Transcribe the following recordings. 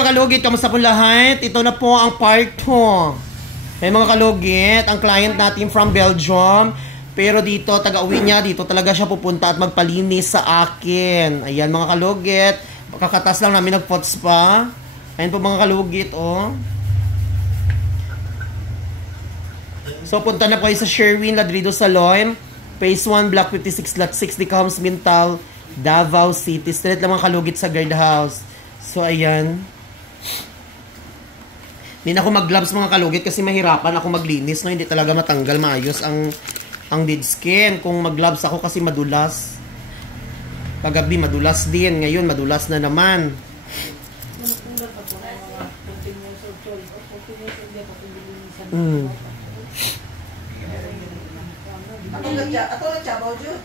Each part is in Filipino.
Mga kalugit, kamusta po lahat? Ito na po ang part 2. May mga kalugit, ang client natin from Belgium. Pero dito, taga-uwi niya, dito talaga siya pupunta at magpalinis sa akin. Ayan mga kalugit. Kakatas lang namin nag-pots pa. Ayan po mga kalugit, oh. So, punta na po kayo sa Sherwin Ladrido Salon. Phase 1, Block 56, Lot 6, Decoms, Mintal, Davao City. Straight lang mga kalugit sa guardhouse. So, ayan. Hindi na ako mag-gloves mga kalugit kasi mahirapan ako maglinis. No? Hindi talaga matanggal maayos ang dead skin. Kung mag-gloves ako kasi madulas. Paggabi madulas din. Ngayon madulas na naman. Ato na chabaw dyan.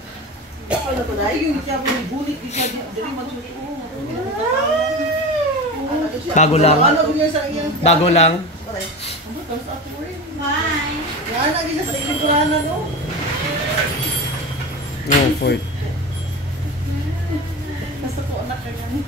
Ano ko na? Yung chabaw yung bulit. Bago lang. Bago lang. No, Ford. Basta ko anak ka yan.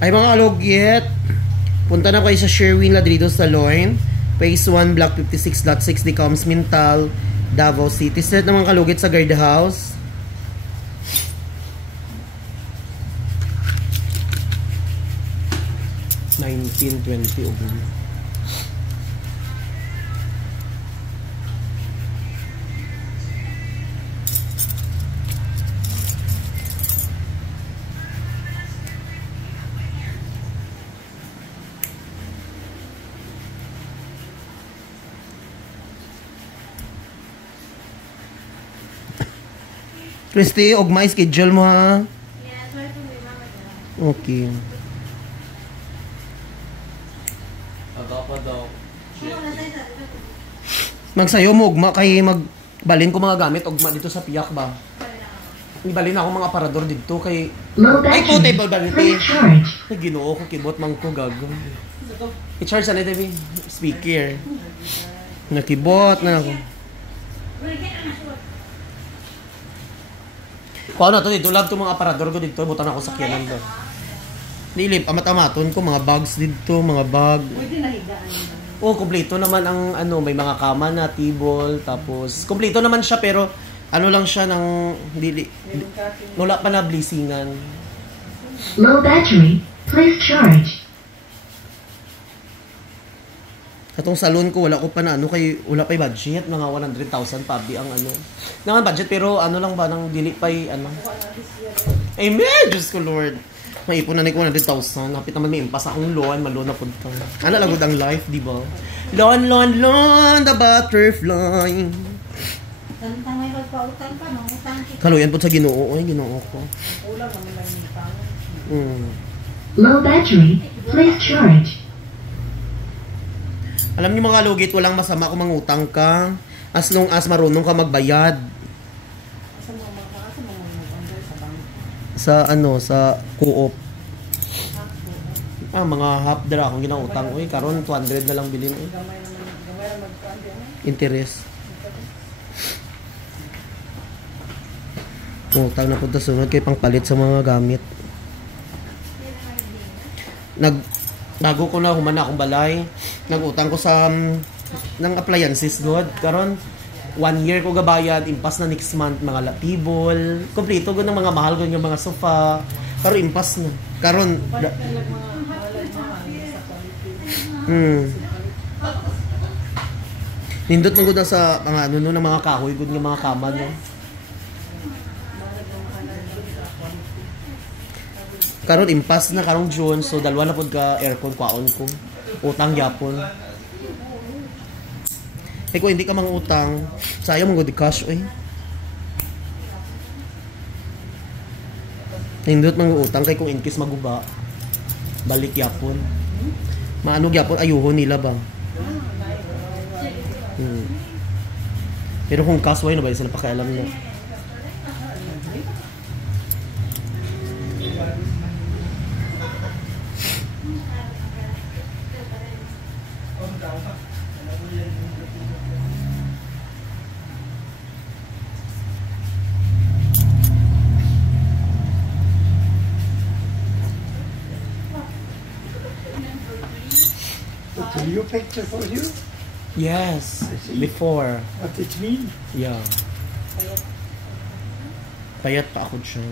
Ay mga kalugit, punta na kayo sa Sherwin Ladrido Salon, Phase 1, Block 56, Lot 6, Decoms, Mintal, Davao City. Straight naman kalugit sa guardhouse. $19.20 ubo. Christy, ugma schedule mo ha? Yes, where to be, mama? Okay. Agapa daw. Magsayo mo, ugma kay magbalin ko mga gamit, ugma dito sa piyak ba? Ibalin ako mga aparador dito kay... Ay po, table ba nito? Ay, ginoo ko, kibot mang ko, gago. I-charge na nito, speaker. Nakibot na ako. Kung ano to dito, love to mga aparador ko dito, butan ako sa kyanan doon. Nilip, amat-amaton ko, mga bags dito, mga bag. Pwede nahigaan. Oh, kumpleto naman ang ano, may mga kama na, table, tapos kumpleto naman siya pero ano lang siya ng wala pa na blisingan. Low battery, please charge. Katong salon ko, wala ko pa na ano, kay wala pa budget, mga 100,000 pabi ang ano. Nangan budget pero ano lang ba nang dili pa ano. Amen, Diyos ko Lord. Maipon na ni ko 100,000. Napit naman may impas akong loan, malon na punta. Ano lagod ang life, di ba? Loan, the butterfly. Tantang may magpautang pa, no? Utang kita. Kaluyan po sa Ginoo, ay Ginoo ko. Ulang naman lang yung tao. Low battery, please charge. Alam niyo mga lugit, walang masama kung mangutang ka. As long as marunong ka magbayad. Sa ano, sa co-op. Mga half dra akong ginautang. Uy, karon 200 na lang bilhin. Interest. Utang na po ta sunod kay pangpalit sa mga gamit. Bago ko na humana akong balay, nagutang ko sa ng appliances god. Karon 1 year ko gabayad, impas na next month mga table, kompleto gud ng mga mahal gud ng mga sofa. Karon impas na. Karon nindot man gud na sa mga ano ng mga kahoy gud ng mga kama no. Karon impas na karong June, so dalawa na pod ka aircon kwaon ko. Utang yapon. Kung hindi ka mangutang, sayang mong good cash, oy. Nindot mang-utang kay kung in case maguba. Balik yapon. Maano yapon ayuhon nila ba? Pero kung kasway na ba sila pakialam na. It's a new picture for you. Yes, before. What it mean? Yeah. Payat pa ako siya.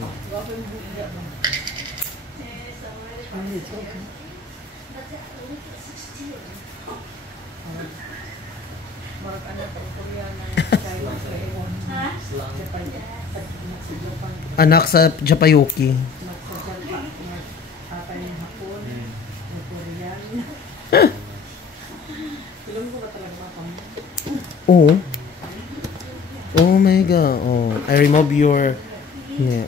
Anak sa Japayoki. Oh. Oh my god. Oh, I remove your net.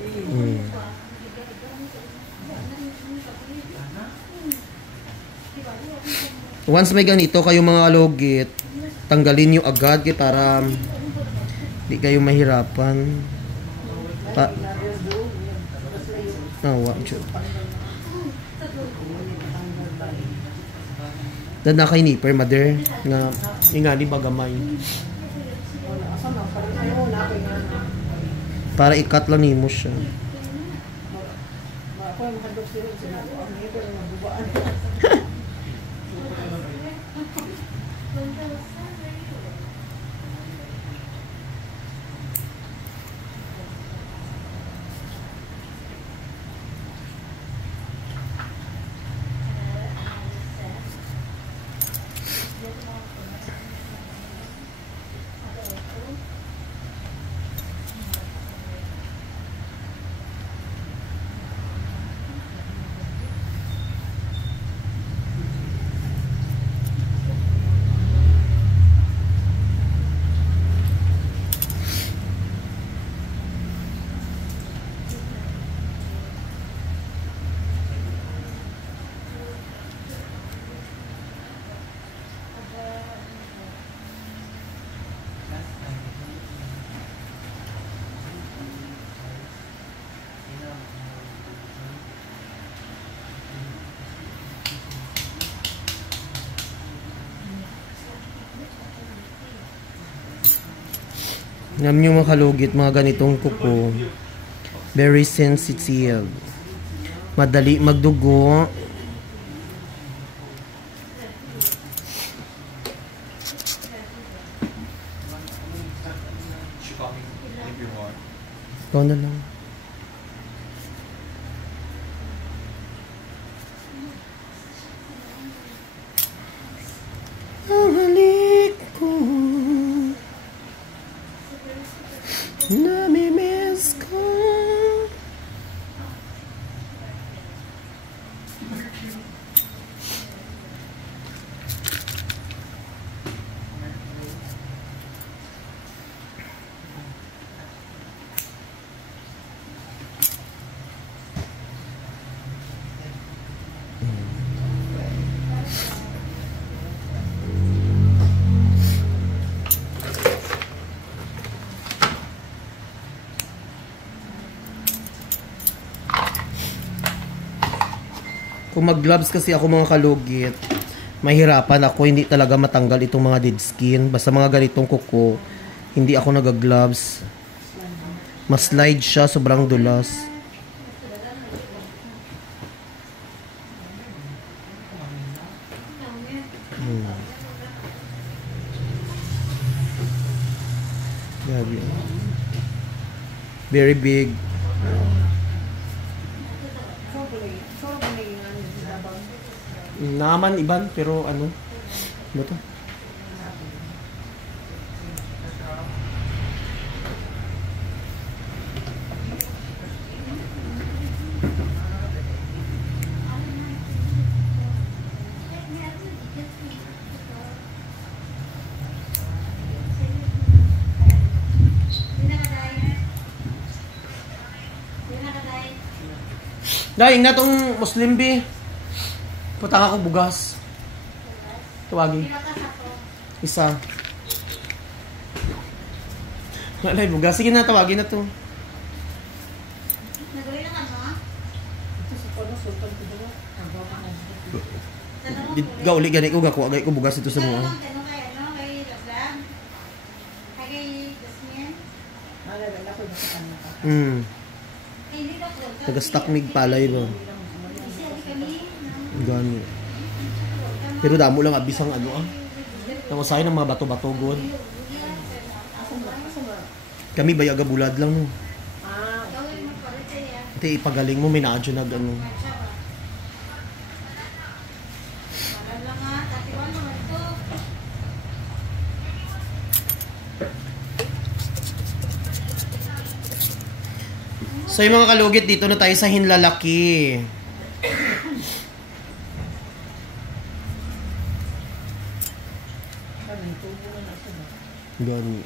Once may ganito kayo mga kalugit, tanggalin nyo agad para di kayo mahirapan. Na kay nipper, mother, nga ingani bagamay. Para i-cut lang nimo siya. Alam nyo mga kalugit, mga ganitong kuko, very sensitive. Madali magdugo. Ikaw na lang. Ang halik ko, namimiss ko. Kung mag-gloves kasi ako mga kalugit, mahirapan ako, hindi talaga matanggal itong mga dead skin. Basta mga ganitong kuko, hindi ako nag-gloves. Mas slide siya, sobrang dulas. Grabe. Very big. Naman iban pero ano to? Daing na tong Muslim B. Putang ako bugas. Tawagi. Isa. Wala bugas. Sige na, tawagin na to. Nagawin na ka, no? Gauli gani ko gakuha gay ko bugas ito sa mga. Taga-stock mig palay ba. Gani. Pero damo lang abis ang ano ah. Namasay ng mga bato-bato god. Kami bayaga bulad lang no. Ito ipagaling mo may naadyo nag ano. So yung mga kalugit, dito na tayo sa Hinlalaki. Gani.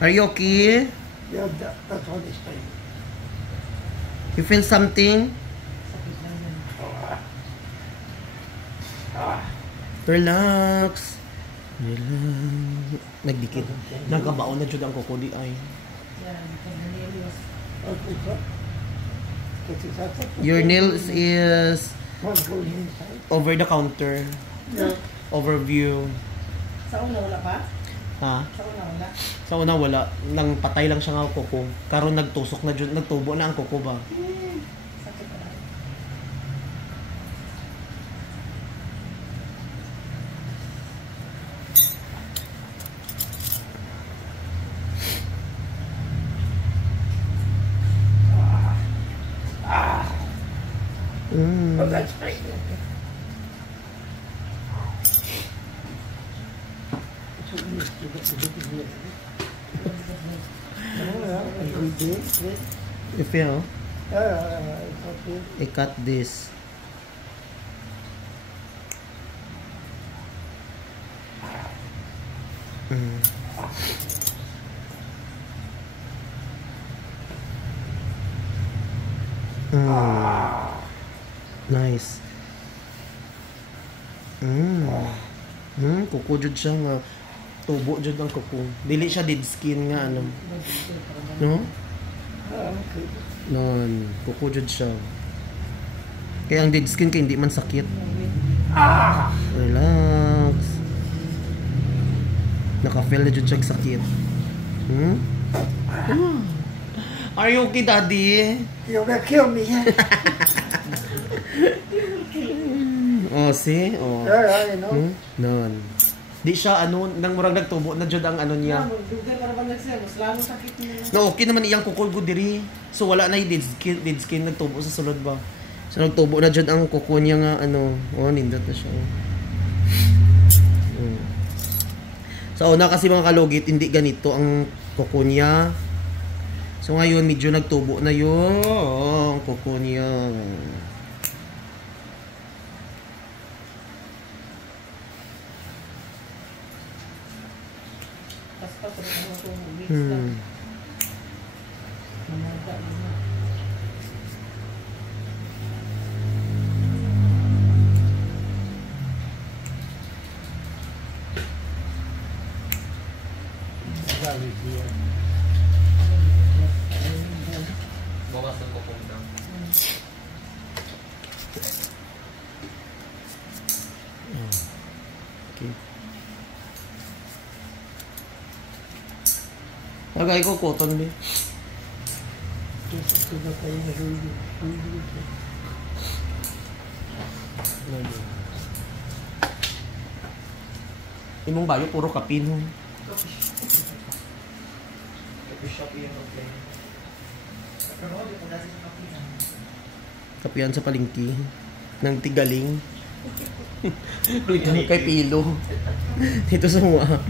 Are you okay? Yeah, that's all this time. You feel something? Relax. Relax. Nagdikit. Nagkabaon na jud ang kuko di ay. Your nails is over the counter. Yeah. Overview. Sa una wala pa? Ha? Sa una wala? Sa una wala. Nang patay lang siya nga kuko. Karon nagtusok na jud, nagtubo na ang kuko ba? Sakit pa lang. Oh, that's fine. You feel? It's okay. I cut this. Nice. Kuko jud siya nga tubo jud ang kuko. Dili siya dead skin nga ano. No? Okay. Non, kuko jud siya. Kaya ang dead skin kay hindi man sakit. Relax. Naka-feel na jud siya sakit. Are you okay, Daddy? You're gonna kill me. Oh, see? Oh. Yeah, I know. Non. Di siya ano, nang murag nagtubo na jud ang ano niya. Dugan para ba nagsiya? Mas lalo sakit niya. No, okay naman iyang kuko gud diri. So wala na yung dead skin nagtubo sa sulod ba. So nagtubo na jud ang kuko niya nga ano, oh nindot na siya. So una kasi mga kalugit, hindi ganito ang kuko niya. So ngayon medyo nagtubo na yung kuko niya. Paspas rin ako itong weeks lang. Mamaga yun. Bukas ng kukong daw. Okay. Lagay ko cotton ba? Sudah tayo nahulog. Imong bayo puro kapin. Bishop yung okay. Pero hindi ko dati sa kapinan. Kapian sa palengke ng Tigaling. Dito kay Pilo. Dito sa mga.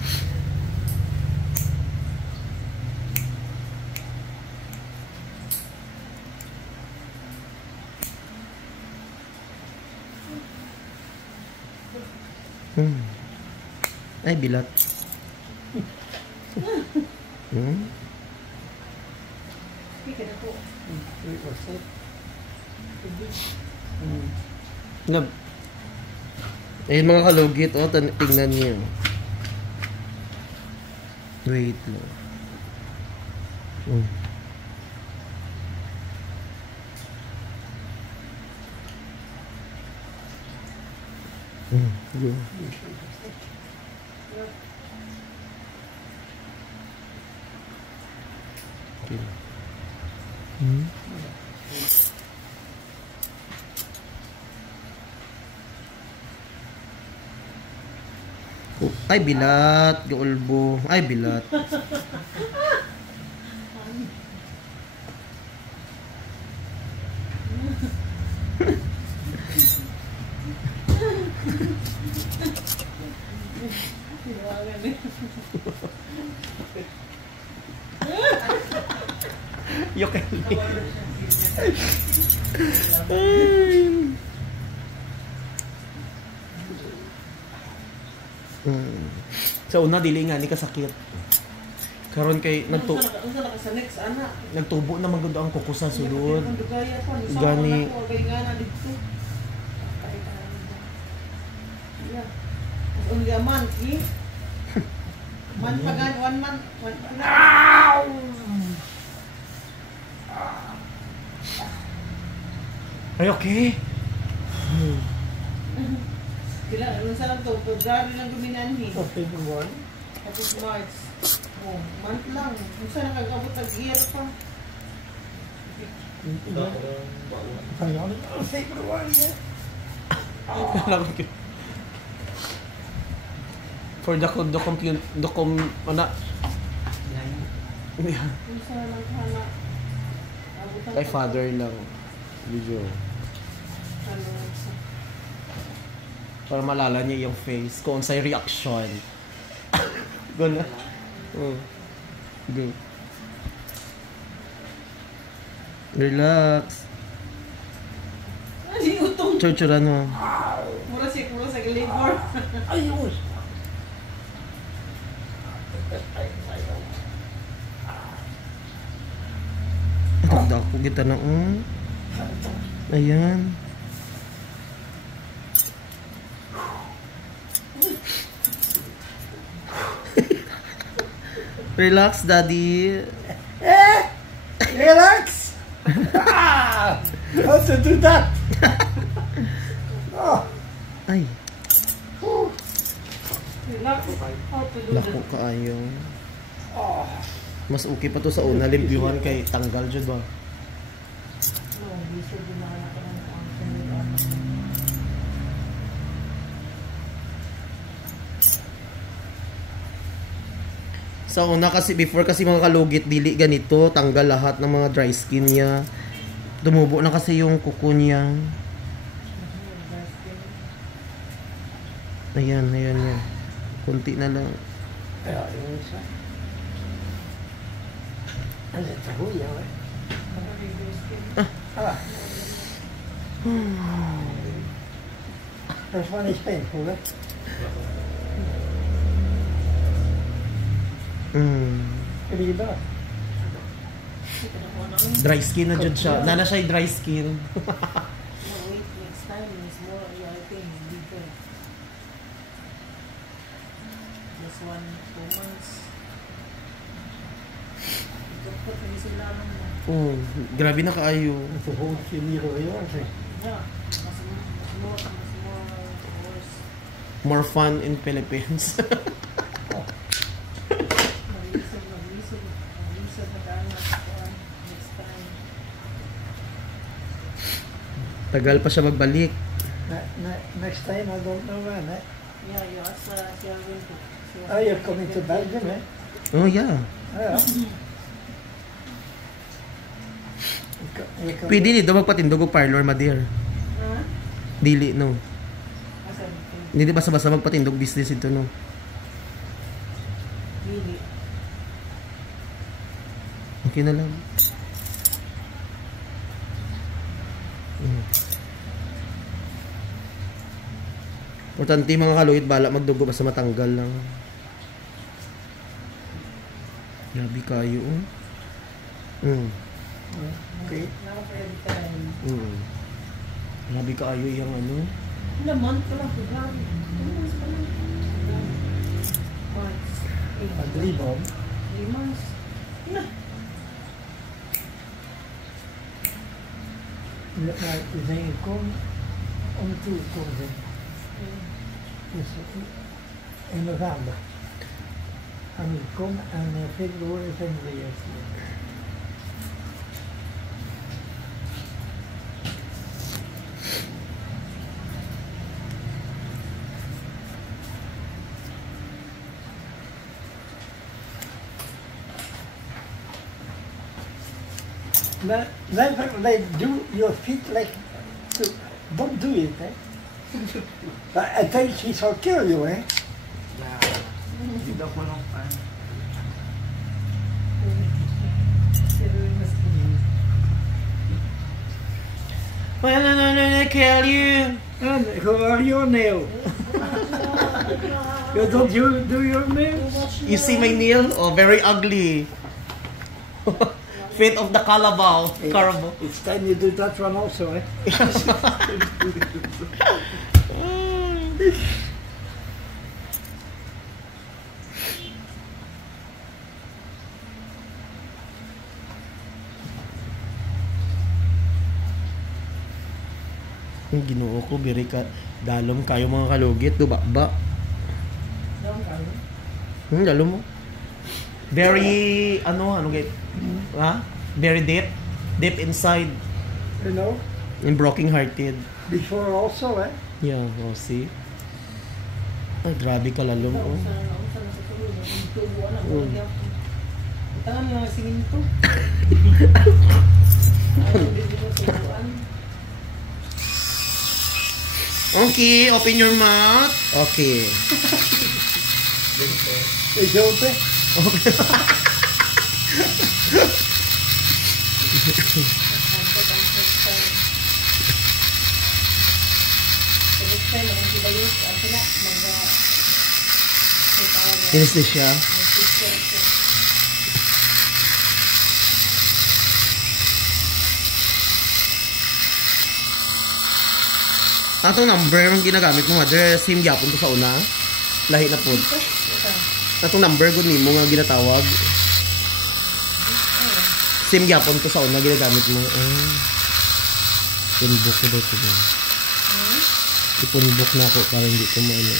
Ay, bilat. Lab. Ayun mga kalugit, oh, tingnan niyo. Wait lang. Go. Okay. Oh, ay bilat, giulbo. Ay bilat. Yoke. Sa una dili nga ni kasakit. Karon kay Unsa na sa next ana? nagtubo na magud ang kuko sa sulod. Gani. Gani. Gani dito. Yeah. Only a month, eh? Month pa gan, 1 month. Ay okay. Sila, ano sa lang to? February lang guminanhi. Okay, buwan. Tapos March. Oh, month lang. Ano sa nakagabot ang year pa? Kaya ang February eh. For the ano? Ano sa lang hana? Kay father lang. Video. Ano? Para malala niya yung face. Kung sa'y reaction. Guna. Go. Relax. Ay, utong. Chuchuran mo. Mura sa labor. Ayos! Dako kita na. Ayan. Relax, daddy. Relax! How to do that? Oh, Ay, Relax. How to do lako that? kaayo. Mas okay pa to sa una libyuhan kay tanggal jud ba. No, bisa gumana ka ng ang Sa una kasi, before kasi mga kalugit, dili ganito, tanggal lahat ng mga dry skin niya. Tumubo na kasi yung kuko niya. Ayan, ayan yan. Kunti na lang. kaya yun siya. Ano ito ho yan eh? First one is painful eh? Hindi ba? Dry skin na jud siya. Nana siya dry skin. Wait, next time is more, I think, bigger. This 1, 2 months. Ikot na sila mo. Grabe na kaayo. Ito ho, siniro yun eh. Yeah, mas worse. More fun in Philippines. Malisod na daan na next time. Tagal pa siya magbalik. Next time, I don't know when, eh? Yeah, you ask Shelvin to. Oh, you're coming to Belgium, eh? Oh, yeah. Yeah. Pwede dito magpatindog og parlor, Madir. Huh? Dili, no. Asan? Hindi basta-basta magpatindog business ito, no. Really? Okay na lang. Importante mga kaluhit, bala magdugo basta matanggal lang. Grabe kayo, oh. Okay. Now every time. Grabe kayo yung ano. Laman ko lang. Grabe. Months pa lang. Months. Pag-libon. 3 months. Na. Zijn kom om toe te komen. Dus in november. En ik kom en in februari zijn we eerst hier. Never like do your feet like don't do it, eh? I think he shall kill you, eh? Hindi daw ko nung pan. Well, I kill you. And who are your nail? You don't you do your nails? You see my nail? Oh, very ugly. Fate of the Carabao. Carabao. It's time you do that one also, eh? Yung Ginoo ko, biri ka, dalom kayo mga kalugit, dubakba. Dalom mo. Very, ano gay, ha? Very deep. Deep inside. You know, And broken hearted. before also, eh? Yeah, oh, see? Ay, grabe ka lalong, oh. Tangan mo yung siminto. Okay, open your mouth. Okay. Is it open? Anesthesia. Atong number ang ginagamit mo, mother, same gyapon to sa una. Lahi na po. Atong number gud nimo nga ginatawag. Same gyapon to sa una ginagamit mo. Punbok ko daw ito. Ipunbok na ako para hindi ko maano.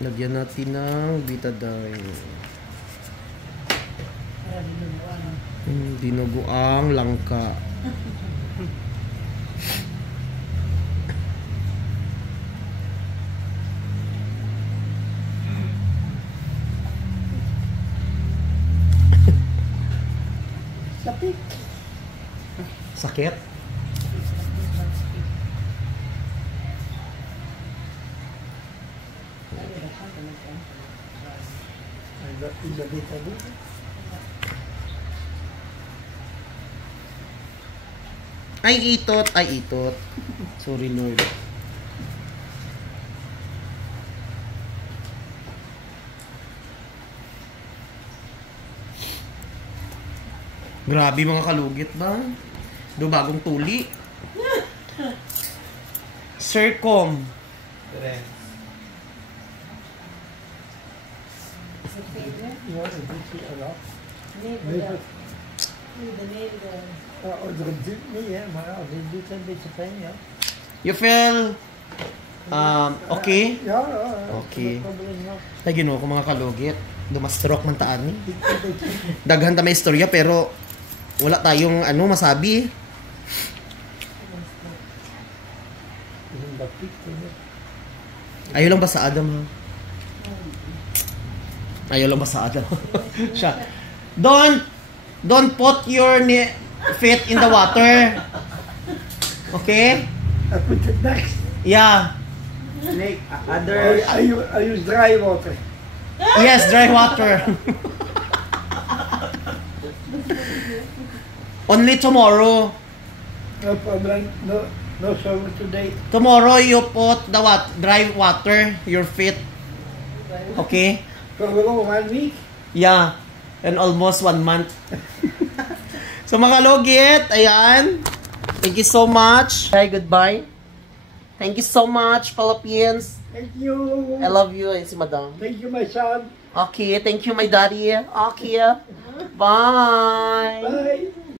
Lagyan natin ng betadine. Dinuguang langka. Sakit. Sakit? Ay, itot. Ay, itot. Sorry, Lord. Grabe mga kalugit ba? Do bagong tuli. Circum. the pain there. Ja, dat doet hij al af. Nee, Nee, ja. dat- De nail there. dat doet niet, hè, maar als hij doet, een beetje pijn, ja. You feel okay? Ja, ja. Okay. No problem, no. Ay, Ginoo ko mga kalugit. Dumastroke man taan ni. Ito, ito. Daghan ta may istorya pero wala tayong ano masabi. Yung bakit, ano. Ayaw lang ba sa Adam ha? Ayaw lang ba sa Adam? Siya. Don't put your feet in the water. Okay? I put it next. Yeah. Like, other... I use dry water. Yes, dry water. Only tomorrow. No problem. No shower today. Tomorrow you put the dry water your feet. Okay? For 1 week. Yeah. And almost 1 month. So mga logit, ayan. Thank you so much. Hi, goodbye. Thank you so much, Philippines. Thank you. I love you, si Madam. Thank you, my son. Okay, thank you, my daddy. Okay. Bye. Bye.